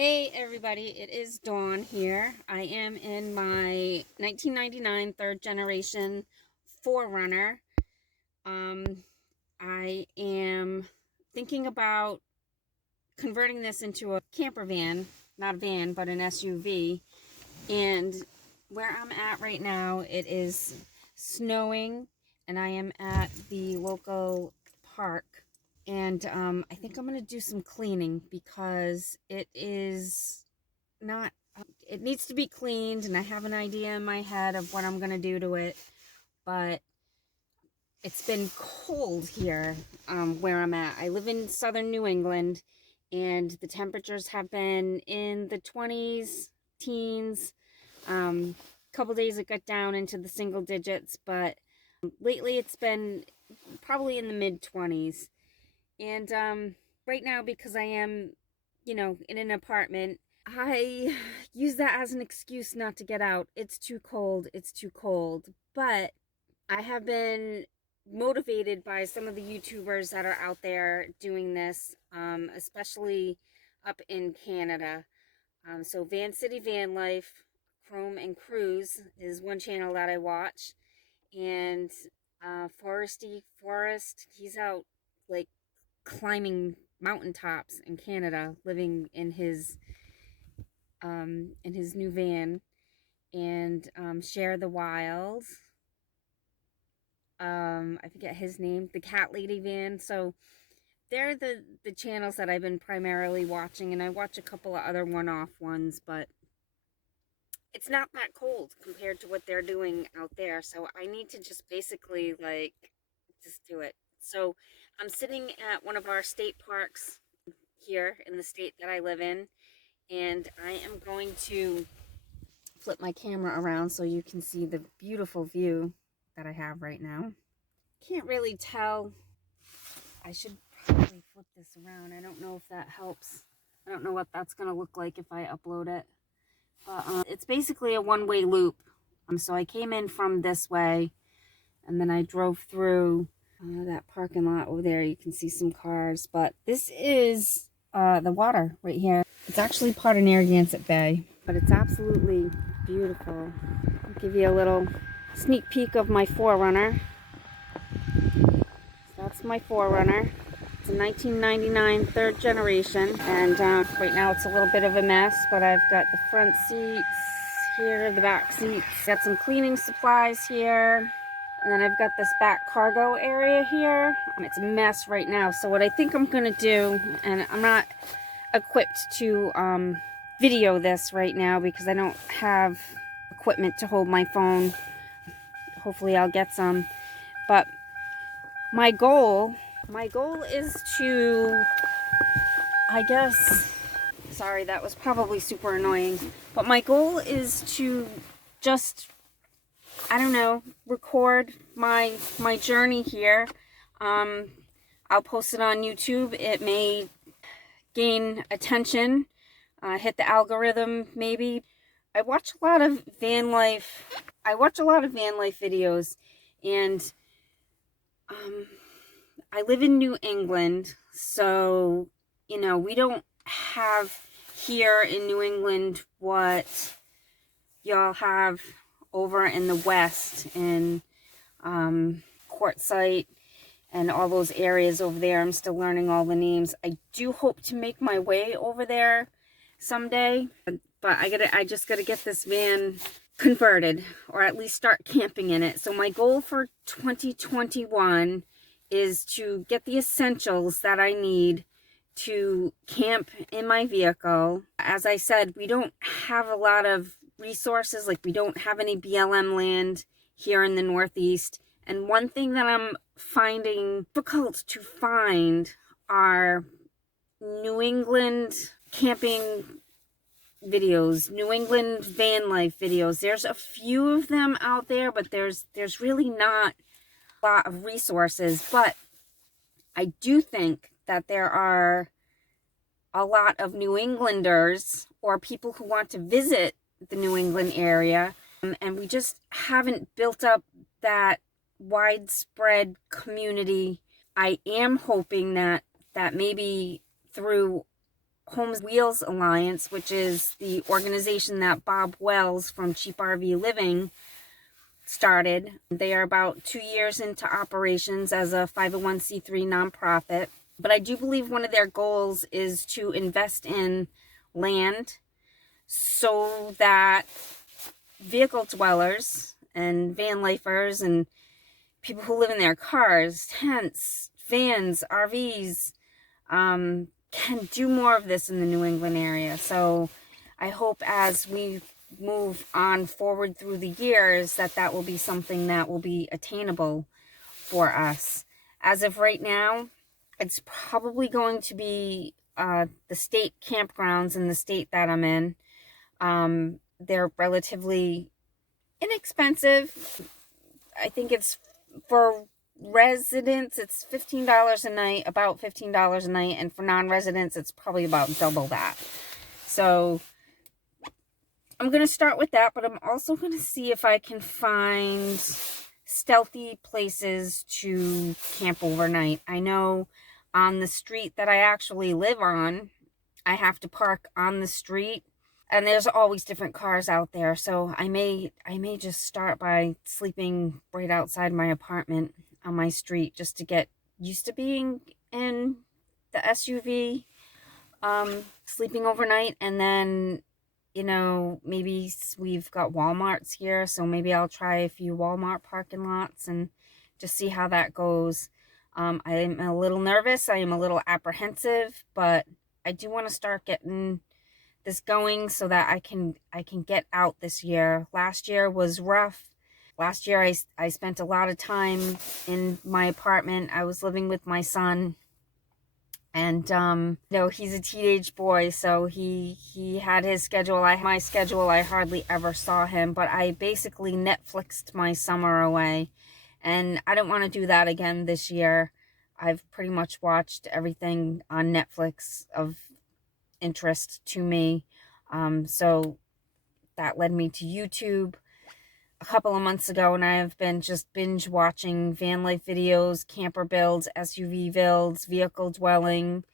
Hey everybody, it is Dawn here. I am in my 1999 third generation 4Runner. I am thinking about converting this into a camper van, not a van, but an SUV. And where I'm at right now, it is snowing and I am at the local park. And I think I'm going to do some cleaning because it is not, it needs to be cleaned, and I have an idea in my head of what I'm going to do to it, but it's been cold here where I'm at. I live in southern New England, and the temperatures have been in the 20s, teens. Couple days it got down into the single digits, but lately it's been probably in the mid 20s. And right now, because I am, in an apartment, I use that as an excuse not to get out. It's too cold. It's too cold. But I have been motivated by some of the YouTubers that are out there doing this, especially up in Canada. So Van City Van Life, Chrome and Cruise is one channel that I watch. And Foresty Forest, he's out like climbing mountaintops in Canada, living in his new van. And Share the Wild, I forget his name, the Cat Lady Van. So they're the channels that I've been primarily watching, and I watch a couple of other one-off ones, but it's not that cold compared to what they're doing out there. So I need to just basically like just do it. So I'm sitting at one of our state parks here in the state that I live in, and I am going to flip my camera around so you can see the beautiful view that I have right now. Can't really tell. I should probably flip this around. I don't know if that helps. I don't know what that's going to look like if I upload it. But it's basically a one-way loop. So I came in from this way, and then I drove through that parking lot over there. You can see some cars. But this is the water right here. It's actually part of Narragansett Bay, but it's absolutely beautiful. I'll give you a little sneak peek of my 4Runner. So that's my 4Runner. It's a 1999 third generation, and right now it's a little bit of a mess, but I've got the front seats here, the back seats. Got some cleaning supplies here, and then I've got this back cargo area here. It's a mess right now, so what I think I'm going to do, and I'm not equipped to video this right now because I don't have equipment to hold my phone. Hopefully I'll get some, but my goal is to, I guess, sorry, that was probably super annoying, but my goal is to just, I don't know, record my journey here. I'll post it on YouTube. It may gain attention, hit the algorithm maybe. I watch a lot of van life videos, and I live in New England, so we don't have here in New England what y'all have over in the West, in Quartzsite and all those areas over there. I'm still learning all the names. I do hope to make my way over there someday, but I just gotta get this van converted, or at least start camping in it. So my goal for 2021 is to get the essentials that I need to camp in my vehicle. As I said, we don't have a lot of resources. Like, we don't have any BLM land here in the Northeast. And one thing that I'm finding difficult to find are New England camping videos, New England van life videos. There's a few of them out there, but there's really not a lot of resources. But I do think that there are a lot of New Englanders or people who want to visit the New England area, and we just haven't built up that widespread community. I am hoping that maybe through Homes Wheels Alliance, which is the organization that Bob Wells from Cheap RV Living started. They are about 2 years into operations as a 501c3 nonprofit. But I do believe one of their goals is to invest in land so that vehicle dwellers and van lifers and people who live in their cars, tents, vans, RVs, can do more of this in the New England area. So I hope as we move on forward through the years that will be something that will be attainable for us. As of right now, it's probably going to be the state campgrounds in the state that I'm in. They're relatively inexpensive. I think it's for residents, it's $15 a night, about $15 a night, and for non-residents, it's probably about double that. So I'm going to start with that, but I'm also going to see if I can find stealthy places to camp overnight. I know on the street that I actually live on, I have to park on the street, and there's always different cars out there. So I may just start by sleeping right outside my apartment on my street just to get used to being in the SUV, sleeping overnight. And then, you know, maybe we've got Walmarts here, so maybe I'll try a few Walmart parking lots and just see how that goes. I am a little nervous. I am a little apprehensive, but I do want to start getting this going so that I can get out this year. Last year was rough. Last year I spent a lot of time in my apartment. I was living with my son, and you know, he's a teenage boy, so he had his schedule. I had my schedule. I hardly ever saw him, but I basically Netflixed my summer away, and I don't want to do that again this year. I've pretty much watched everything on Netflix of interest to me. So that led me to YouTube a couple of months ago, and I have been just binge watching van life videos, camper builds, SUV builds, vehicle dwelling,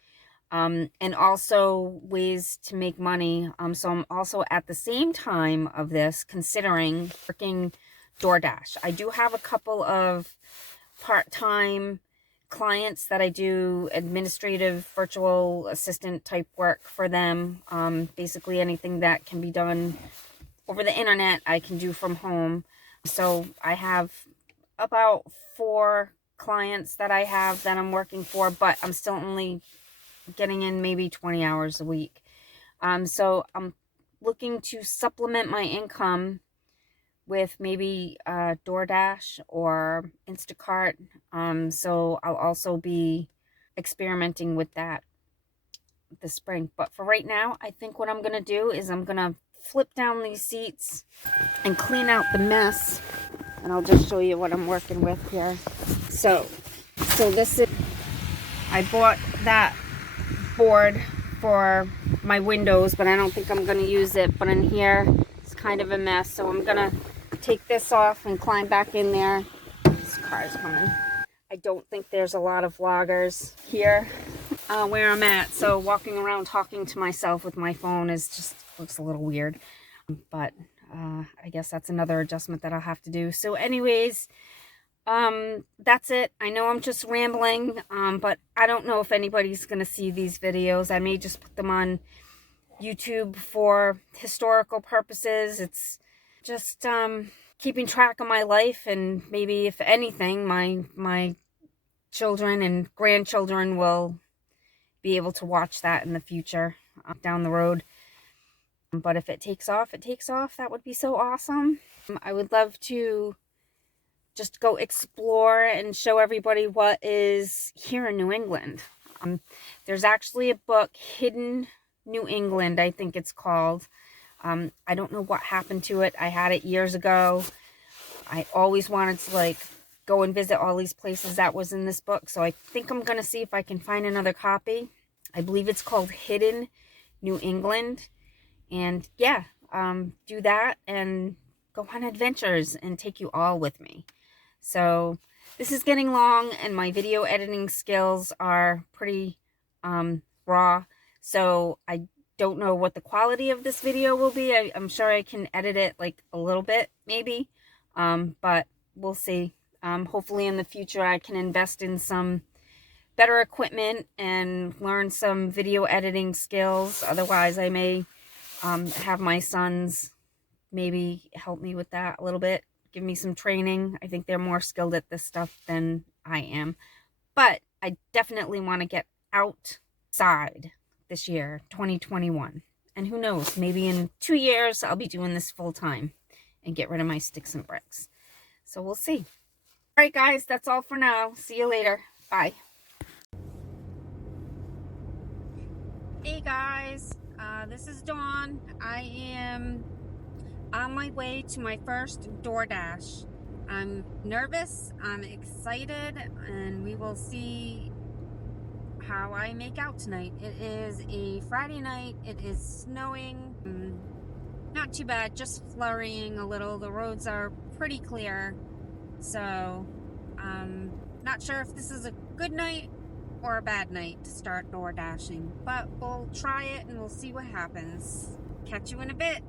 and also ways to make money. So I'm also at the same time of this considering working DoorDash. I do have a couple of part-time clients that I do administrative virtual assistant type work for them. Basically anything that can be done over the internet, I can do from home. So I have about 4 clients that I have that I'm working for, but I'm still only getting in maybe 20 hours a week. So I'm looking to supplement my income with maybe DoorDash or Instacart. So I'll also be experimenting with that this spring. But for right now, I think what I'm going to do is I'm going to flip down these seats and clean out the mess. And I'll just show you what I'm working with here. So this is, I bought that board for my windows, but I don't think I'm going to use it. But in here, it's kind of a mess. So I'm going to take this off and climb back in there. This car's coming. I don't think there's a lot of vloggers here where I'm at. So walking around talking to myself with my phone is just looks a little weird. But I guess that's another adjustment that I'll have to do. So anyways, that's it. I know I'm just rambling, but I don't know if anybody's going to see these videos. I may just put them on YouTube for historical purposes. It's just keeping track of my life, and maybe if anything, my children and grandchildren will be able to watch that in the future down the road. But if it takes off, it takes off. That would be so awesome. I would love to just go explore and show everybody what is here in New England. There's actually a book, Hidden New England, I think it's called. I don't know what happened to it. I had it years ago. I always wanted to like go and visit all these places that was in this book. So I think I'm going to see if I can find another copy. I believe it's called Hidden New England. And yeah, do that and go on adventures and take you all with me. So this is getting long and my video editing skills are pretty raw. So I don't know what the quality of this video will be. I'm sure I can edit it like a little bit, maybe. But we'll see. Hopefully in the future I can invest in some better equipment and learn some video editing skills. Otherwise, I may have my sons maybe help me with that a little bit, give me some training. I think they're more skilled at this stuff than I am. But I definitely want to get outside this year, 2021. And who knows, maybe in 2 years I'll be doing this full time and get rid of my sticks and bricks. So we'll see. All right, guys, that's all for now. See you later. Bye. Hey guys, this is Dawn. I am on my way to my first DoorDash. I'm nervous, I'm excited, and we will see how I make out tonight. It is a Friday night. It is snowing. Not too bad, just flurrying a little. The roads are pretty clear. So, not sure if this is a good night or a bad night to start door dashing, but we'll try it and we'll see what happens. Catch you in a bit.